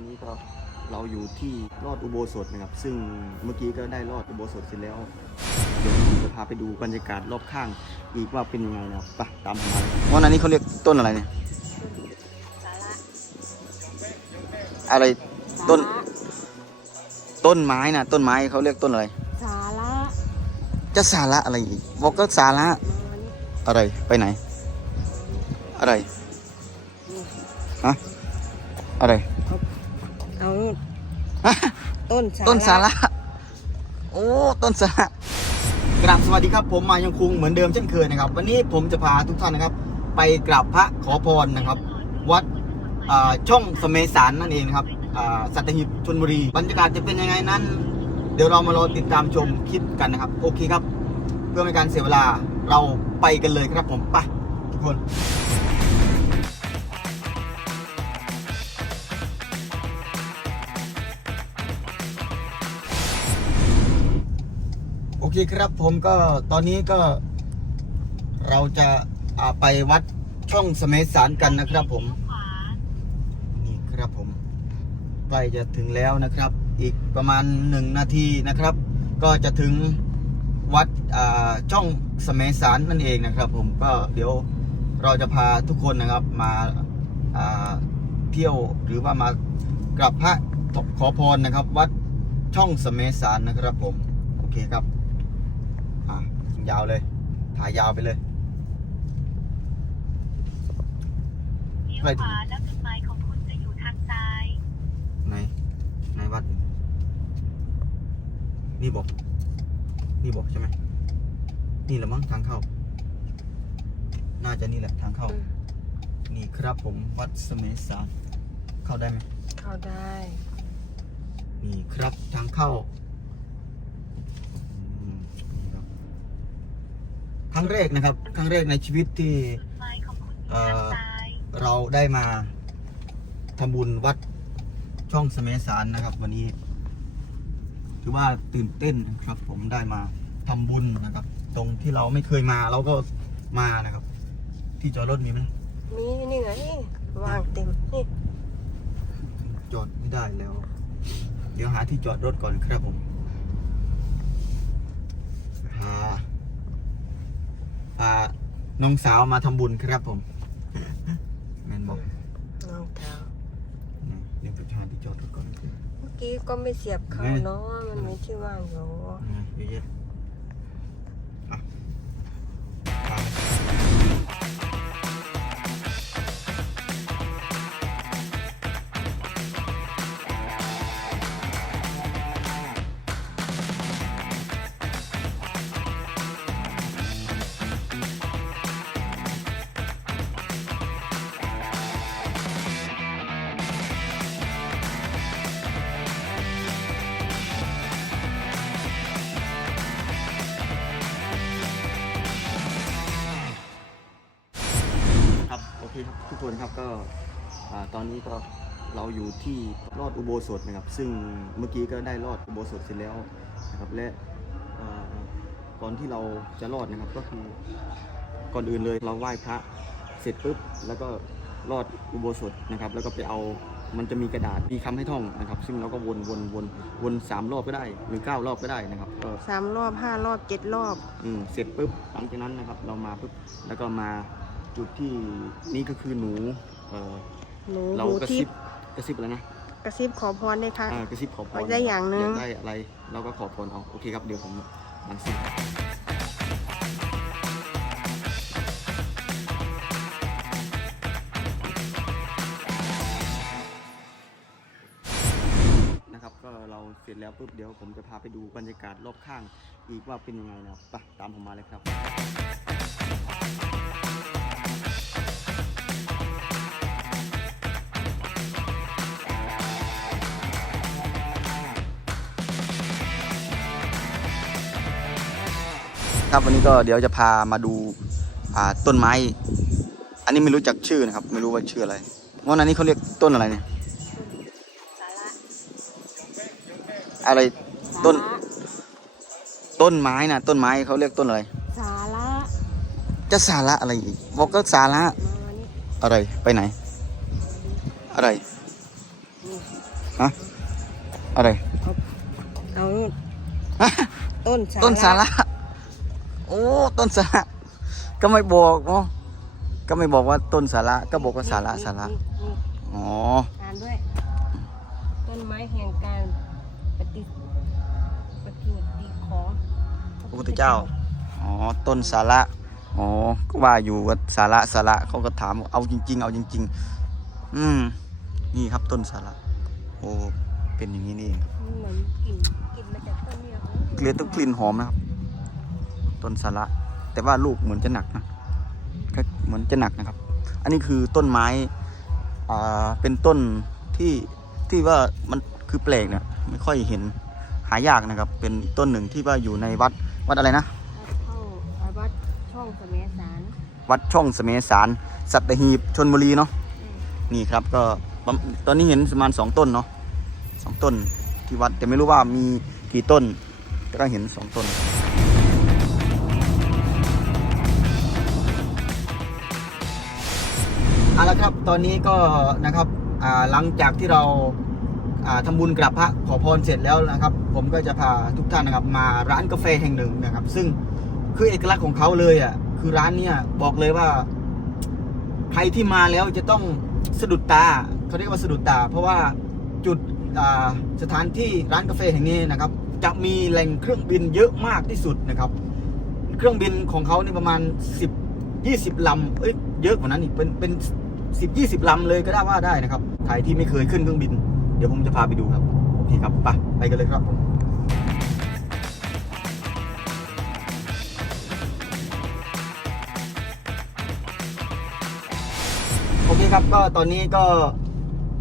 อนนี้ก็เราอยู่ที่รอดอุโบสถนะครับ ซึ่งเมื่อกี้ก็ได้รอดอุโบสถเสร็จแล้ว เดี๋ยวผมจะพาไปดูบรรยากาศรอบข้างอีกว่าเป็นยังไงนะครับไปตามผมมาเลยว่าอันนี้เขาเรียกต้นอะไรเนี่ยสาระอะไรต้น ต้นไม้นะต้นไม้เขาเรียกต้นอะไร สาระจะสาระอะไรอีกบอกก็สาระมานี่อะไรไปไหน อะไรนี่ฮะอะไรเอา ต้นสาระต้นสาระโอ้ต้นสาระกราบสวัสดีครับผมมายังคุงเหมือนเดิมเช่นเคยนะครับ วันนี้ผมจะพาทุกท่านนะครับ ไปกราบพระขอพรนะครับ วัดช่องสมสารนั่นเองนะครับสัตหิบชนบุรีบรรยากาศจะเป็นยังไงนั้น เดี๋ยวเรามารอติดตามชมคลิปกันนะครับ โอเคครับ เพื่อไม่การเสียเวลาเราไปกันเลยครับผมไปทุกคน เคครับผมก็ตอนนี้ก็ เราจะาไปวัดช่องสมสารกันนะครับผม นี่ครับผมใกล้จะถึงแล้วนะครับ อีกประมาณหนึ่งนาทีนะครับ ก็จะถึงวัดอ่าช่องสมสารนั่นเองนะครับ ผมก็เดี๋ยวเราจะพาทุกคนนะครับมาอ่าเที่ยวหรือว่ามากราบพระขอพรนะครับ วัดช่องสมสารนะครับผม โอเคครับ ยาวเลย ถ่ายยาวไปเลยเลี้ยวขวาแล้วจุดหมายของคุณจะอยู่ทางซ้ายไหนไหนวัด นี่บอก นี่บอกใช่ไหมนี่แหละมั้งทางเข้า น่าจะนี่แหละทางเข้าอืมนี่ครับผมวัดสมัยสารเข้าได้ไหมเข้าได้ นี่ครับทางเข้าอืมนี่ครับ ครั้งแรกนะครับ ครั้งแรกในชีวิตที่จุดหมายของคุณอยู่เอ่ทางอซ้ายเราได้มาทำบุญวัดช่องสมสารนะครับ วันนี้ถือว่าตื่นเต้นนะครับ ผมได้มาทำบุญนะครับ ตรงที่เราไม่เคยมาเราก็มานะครับ ที่จอดรถมีไหมมีนี่ไงวางเต็มนี่จอดไม่ได้แล้ว เดี๋ยวหาที่จอดรถก่อนครับผมหา พาน้องสาวมาทำบุญครับผมแมนบอกรองเท้านะเดี๋ยวไปหาที่จอดรถก่อนเมื่อกี้ก็ไม่เสียบเข้าแม่เนาะมันมีที่ว่างอยู่ นะเยอะแยะอะ กคนครับก็อ่าตอนนี้ก็เราอยู่ที่รอดอุโบสถนะครับ ซึ่งเมื่อกี้ก็ได้รอดอุโบสถเสร็จแล้วนะครับและอ่าก่อนที่เราจะรอดนะครับก็คือก่อนอื่นเลยเราไหว้พระเสร็จปุ๊บแล้วก็รอดอุโบสถนะครับ แล้วก็ไปเอามันจะมีกระดาษมีคำให้ท่องนะครับ ซึ่งเราก็วนวนวนวนสามรอบก็ได้ หรือเก้ารอบก็ได้นะครับก็สามรอบห้ารอบเจ็ดรอบอืมเสร็จปุ๊บหลังจากนั้นนะครับ เรามาปุ๊บแล้วก็มา จุดที่นี่ก็คือหนูเออหนูเราหนูกระทิซิพบย์กระซิบอะไรนะกระซิบขอพรได้ค่ะ อ่ากระซิบขอพรอยากได้อย่างหนึ่งอยากได้อะไร เราก็ขอพรเอาโอเคครับเดี๋ยวผมมันสินะครับก็เราเสร็จแล้วปุ๊บเดี๋ยวผมจะพาไปดูบรรยากาศรอบข้างอีกว่าเป็นยังไงนะครับไปตามผมมาเลยครับ ครับวันนี้ก็เดี๋ยวจะพามาดูอ่าต้นไม้ อันนี้ไม่รู้จักชื่อนะครับ ไม่รู้ว่าชื่ออะไรว่าอันนี้เขาเรียกต้นอะไรเนี่ยสาระอะไรต้นสาระต้นไม้นะต้นไม้เขาเรียกต้นอะไร สาระจะสาระอะไรอีกบอกก็สาระมานี่อะไรไปไหน อะไรนนี่ฮะอะไรเอาต้นสาต้นสาระ โอ้ต้นสาระก็ไม่บอกเนาะก็ไม่บอกว่าต้นสาระก็บอกว่าสาระสาระนี่นี่อ๋ออ่านด้วย ต้นไม้แห่งการปฏิปฏิวัติของพระพุทธเจ้าอ๋อต้นสาระอ๋อก็ว่าอยู่ว่าสาระสาระเขาก็ถามเอาจริง ๆ เอาจริง ๆ อืมนี่ครับต้นสาระโอ้เป็นอย่างนี้นี่เองมันเหมือนกลิ่นกลิ่นมาจากต้นนี่หรอเกลือต้องกลิ่นหอมนะครับ ต้นสาระแต่ว่าลูกเหมือนจะหนักนะก็เหมือนจะหนักนะครับ อันนี้คือต้นไม้อ่าเป็นต้นที่ที่ว่ามันคือแปลกเนี่ยไม่ค่อยเห็นหายากนะครับ เป็นต้นหนึ่งที่ว่าอยู่ในวัดวัดอะไรนะเข้าอาวัดช่องสมัยสารวัดช่องเสมสารสัตหีบชนบุรีเนาะอืมนี่ครับก็ประมาณตอนนี้เห็นประมาณสองต้นเนาะสองต้นที่วัดแต่ไม่รู้ว่ามีกี่ต้นแต่ก็เห็นสองต้น เอาละครับตอนนี้ก็นะครับหลังจากที่เราอ่าทำบุญกราบพระขอพรเสร็จแล้วนะครับ ผมก็จะพาทุกท่านนะครับ มาร้านกาแฟแห่งหนึ่งนะครับ ซึ่งคือเอกลักษณ์ของเขาเลยอะคือร้านเนี้ยบอกเลยว่า ใครที่มาแล้วจะต้องสะดุดตาเขาเรียกว่าสะดุดตา เพราะว่าจุดสถานที่ร้านกาแฟแห่งนี้นะครับ จะมีแหล่งเครื่องบินเยอะมากที่สุดนะครับ เครื่องบินของเขานี่ประมาณ 10 20ลำเอ้ยเยอะกว่านั้นอีกเป็นเป็น 10 20ลำเลยก็ได้ว่าได้นะครับใครที่ไม่เคยขึ้นเครื่องบิน เดี๋ยวผมจะพาไปดูครับโอเคครับไปไปกันเลยครับผมโอเคครับก็ตอนนี้ก็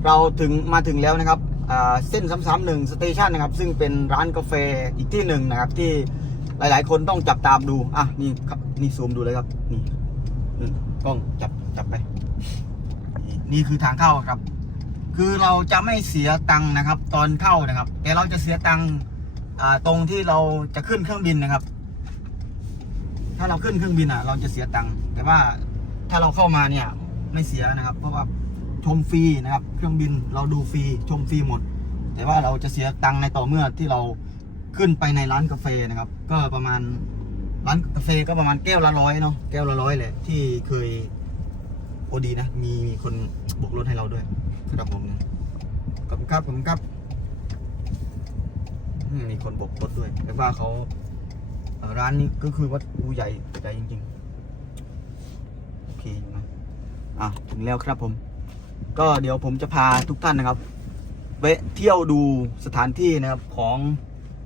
เราถึงมาถึงแล้วนะครับอ่าเส้ำๆหน331สเตชันนะครับ ซึ่งเป็นร้านกาแฟอีกที่หนึ่งนะครับ ที่หลายๆ คนต้องจับตามดู อะ นี่ครับ นี่ซูมดูเลยครับ นี่กล้องจับจับไป นี่คือทางเข้าครับ คือเราจะไม่เสียตังค์นะครับ ตอนเข้านะครับ แต่เราจะเสียตังค์ตรงที่เราจะขึ้นเครื่องบินนะครับ ถ้าเราขึ้นเครื่องบินอะ เราจะเสียตังค์แต่ว่าถ้าเราเข้ามาเนี่ยไม่เสียนะครับ เพราะว่าชมฟรีนะครับ เครื่องบินเราดูฟรีชมฟรีหมด แต่ว่าเราจะเสียตังค์ในต่อเมื่อที่เราขึ้นไปในร้านกาแฟนะครับ ก็ประมาณร้านกาแฟก็ประมาณแก้วละร้อยเนาะแก้วละร้อยเลยที่เคย โอดีนะ มีมีคนบกรถให้เราด้วยครับผมขอบคุณครับขอบคุณครับมีคนบกรถด้วยแต่ว่าเขาร้านนี้ก็คือวัดกูใหญ่ใหญ่จริงๆโอเคนะอะถึงแล้วครับผม ก็เดี๋ยวผมจะพาทุกท่านนะครับไปเที่ยวดูสถานที่นะครับของ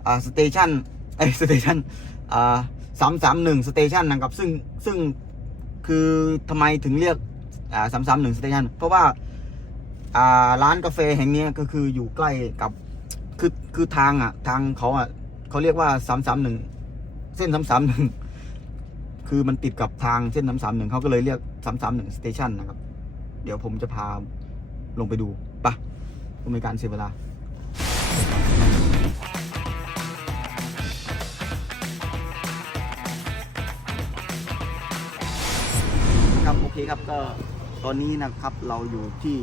อ่าสเตชันไอสเตชันอ่าสามสามหนึ่งสเตชันนะครับซึ่งซึ่งคือทำไมถึงเรียก สามสามหนึ่งสเตชันเพราะว่าอ่าร้านกาแฟแห่งนี้ก็คืออยู่ใกล้กับคือคือทางอะ ทางเขาอะเขาเรียกว่าสามสามหนึ่งเส้นสามสามหนึ่งคือมันติดกับทางเส้นสามสามหนึ่งเขาก็เลยเรียกสามสามหนึ่งสเตชันนะครับ เดี๋ยวผมจะพาลงไปดูปะเพื่อไม่ให้การเสียเวลาครับโอเคครับก็ ตอนนี้นะครับเราอยู่ที่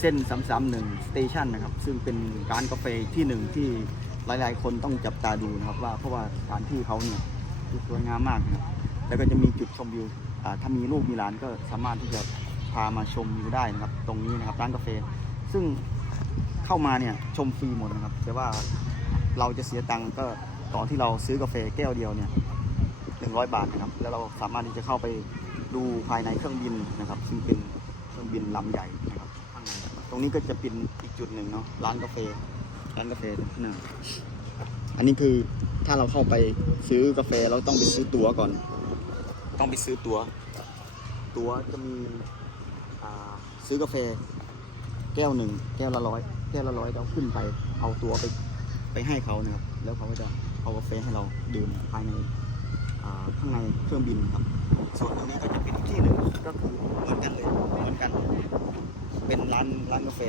เส้น 331 Station นะครับ ซึ่งเป็นร้านกาแฟที่หนึ่งที่หลาย ๆ คนต้องจับตาดูนะครับว่าเพราะว่าสถานที่เขาเนี่ยสวยงามมากนะครับแล้วก็จะมีจุดชมวิวถ้ามีลูกมีหลานก็สามารถที่จะพามาชมวิวได้นะครับ ตรงนี้นะครับร้านกาแฟ ซึ่งเข้ามาเนี่ยชมฟรีหมดนะครับ แต่ว่าเราจะเสียตังค์ก็ตอนที่เราซื้อกาแฟแก้วเดียวเนี่ย100บาทนะครับ แล้วเราสามารถที่จะเข้าไป ดูภายในเครื่องบินนะครับ ซึ่งเป็นเครื่องบินลำใหญ่นะครับข้างในตรงนี้ก็จะเป็นอีกจุดหนึ่งเนาะร้านกาแฟร้านกาแฟข้างหน้าอันนี้คือถ้าเราเข้าไปซื้อกาแฟเราต้องไปซื้อตั๋วก่อน ต้องไปซื้อตั๋ว ตั๋วจะมีอ่าซื้อกาแฟแก้วหนึ่งแก้วละร้อยแก้วละร้อยเราขึ้นไป เอาตั๋วไปไปให้เขานะครับแล้วเขาก็จะเอากาแฟให้เราดื่มภายในอ่า ข้างในเครื่องบินครับ ส่วนตรงนี้ก็จะเป็นอีกที่หนึ่งก็คือเหมือนกันเลยเหมือนกัน เป็นร้านร้านกาแฟ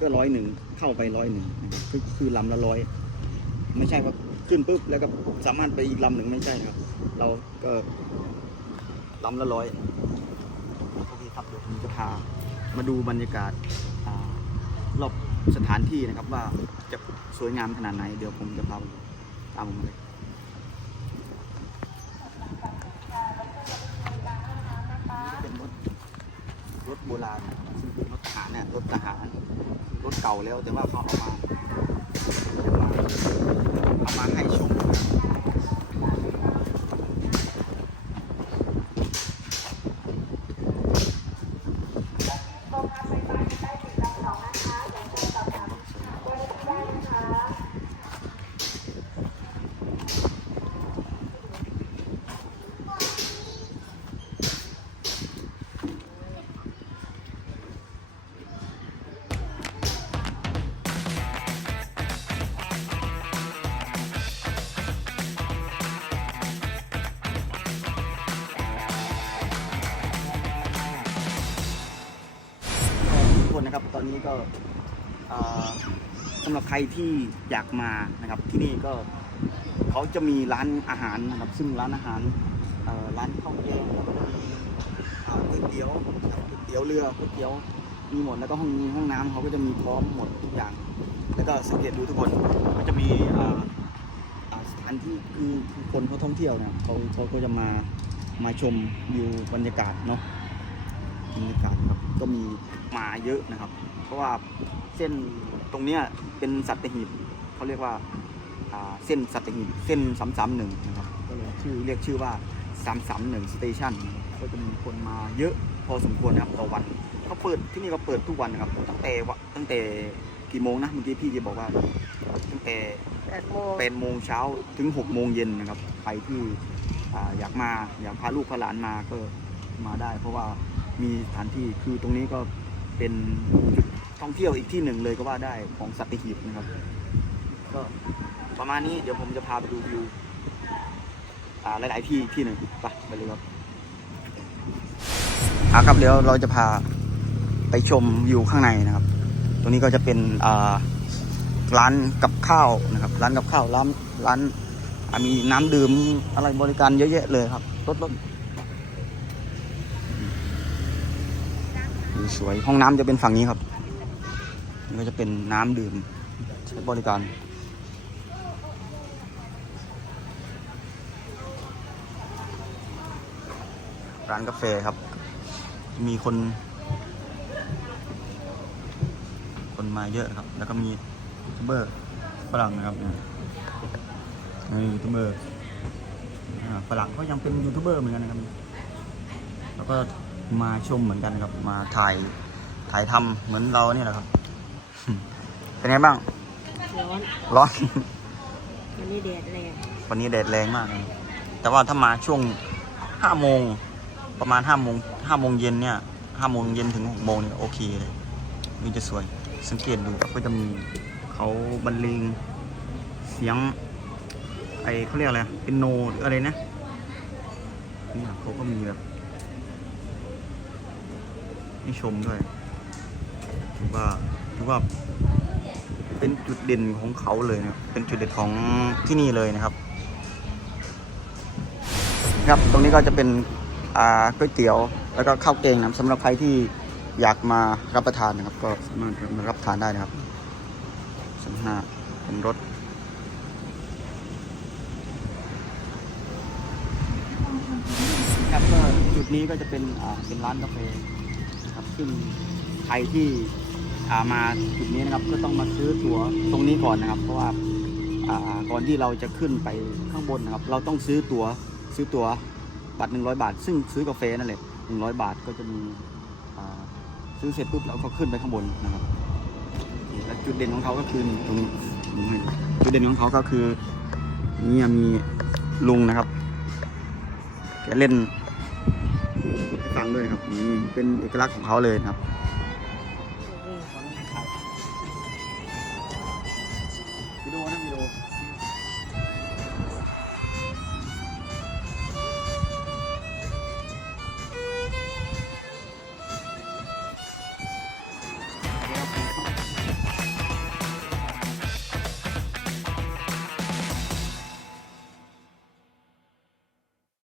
ก็ร้อยหนึ่งเข้าไปร้อยหนึ่งคือคือลำละร้อยไม่ใช่ว่าขึ้นปุ๊บแล้วก็สามารถไปอีกลำหนึ่งไม่ใช่นะครับ เราก็ลำละร้อยโอเคครับเดี๋ยวผมจะพามาดูบรรยากาศรอบสถานที่นะครับว่าจะสวยงามขนาดไหน เดี๋ยวผมจะพาไปตามผมเลยเป็นรถรถโบราณนะครับซึ่งเป็น รถทหารรถทหารรถเก่าแล้วแต่ว่าเขาเอามาเอามาให้ชม อนนี้ก็สำหรับใครที่อยากมานะครับที่นี่ก็เขาจะมีร้านอาหารนะครับ ซึ่งร้านอาหารร้านข้าวแกงมีก๋วยเตี๋ยวก๋วยเตี๋ยวเรือก๋วยเตี๋ยวมีหมดแล้วก็ห้องห้องน้ำเขาก็จะมีพร้อมหมดทุกอย่าง แล้วก็สังเกตดูทุกคนก็จะมีสถานที่คือคนเขาท่องเที่ยวเนี่ยเขาเขาก็จะมามาชมวิวบรรยากาศเนาะบรรยากาศครับก็มีมาเยอะนะครับ เพราะว่าเส้นตรงเนี้ยเป็นสัตหีบเขาเรียกว่าอ่าเส้นสัตหีบเส้นสามสามหนึ่งนะครับก็เลยชื่อเรียกชื่อว่าสามสามหนึ่งสเตชันก็จะมีคนมาเยอะพอสมควรนะครับต่อวันเขาเปิดที่นี่ก็เปิดทุกวันนะครับตั้งแต่วะตั้งแต่กี่โมงนะเมื่อกี้พี่จะบอกว่าตั้งแต่แปดโมงเป็นโมงเช้าถึง6โมงเย็นนะครับใครที่อ่าอยากมาอยากพาลูกพาหลานมาก็มาได้ เพราะว่ามีสถานที่คือตรงนี้ก็เป็นจุด ท่องเที่ยวอีกที่หนึ่งเลยก็ว่าได้ของสัตหีบนะครับ ก็ประมาณนี้เดี๋ยวผมจะพาไปดูวิวอ่าหลายๆที่ที่หนึ่งไปไปเลยครับอะครับเดี๋ยวเราจะพาไปชมวิวข้างในนะครับ ตรงนี้ก็จะเป็นร้านกับข้าวนะครับ ร้านกับข้าวร้านร้านมีน้ำดื่มอะไรบริการเยอะแยะเลยครับรถรถดูสวยห้องน้ำจะเป็นฝั่งนี้ครับ นี่ก็จะเป็นน้ำดื่มใช้บริการ ร้านกาแฟครับ มีคน คนมาเยอะครับ แล้วก็มียูทูบเบอร์ฝรั่งนะครับนี่ยูทูบเบอร์ฝรั่งก็ยังเป็นยูทูบเบอร์เหมือนกันนะครับ แล้วก็มาชมเหมือนกันครับ มาถ่ายถ่ายทำเหมือนเราเนี่ยแหละครับ เป็นไงบ้าง ร้อนร้อนมันนี่แดดแรงวันนี้แดดแรงมากนะครับแต่ว่าถ้ามาช่วงห้าโมง ประมาณห้าโมงห้าโมงเย็นเนี่ยห้าโมงเย็นถึงหกโมงเนี่ยโอเคเลยนี่จะสวย สังเกตดูครับก็จะมีเขาบรรเลงเสียง ไอเขาเรียกอะไรอะเป็นโนหรืออะไรนะเนี่ยเขาก็มีแบบให้ชมด้วยถือว่าถื อว่า เป็นจุดเด่นของเขาเลยนะเป็นจุดเด่นของที่นี่เลยนะครับ ครับตรงนี้ก็จะเป็นอ่าก๋วยเตี๋ยว แล้วก็ข้าวแกงนะสำหรับใครที่อยากมารับประทานนะครับ ก็สามารถมารับทานได้นะครับสันห้าเป็นรถครับก็จุดนี้ก็จะเป็นอ่าเป็นร้านกาแฟครับซึ่งใครที่ มาจุดนี้นะครับก็ต้องมาซื้อตั๋วตรงนี้ก่อนนะครับ เพราะว่าก่อนที่เราจะขึ้นไปข้างบนนะครับ เราต้องซื้อตั๋วซื้อตั๋วบัตร100 บาท ซึ่งซื้อกาแฟนั่นแหละ100 บาทก็จะมีซื้อเสร็จปุ๊บเราก็ขึ้นไปข้างบนนะครับและจุดเด่นของเขาก็คือตรงนี้จุดเด่นของเขาก็คือนี่มีลุงนะครับแกเล่นฟังด้วยครับนี่เป็นเอกลักษณ์ของเขาเลยนะครับ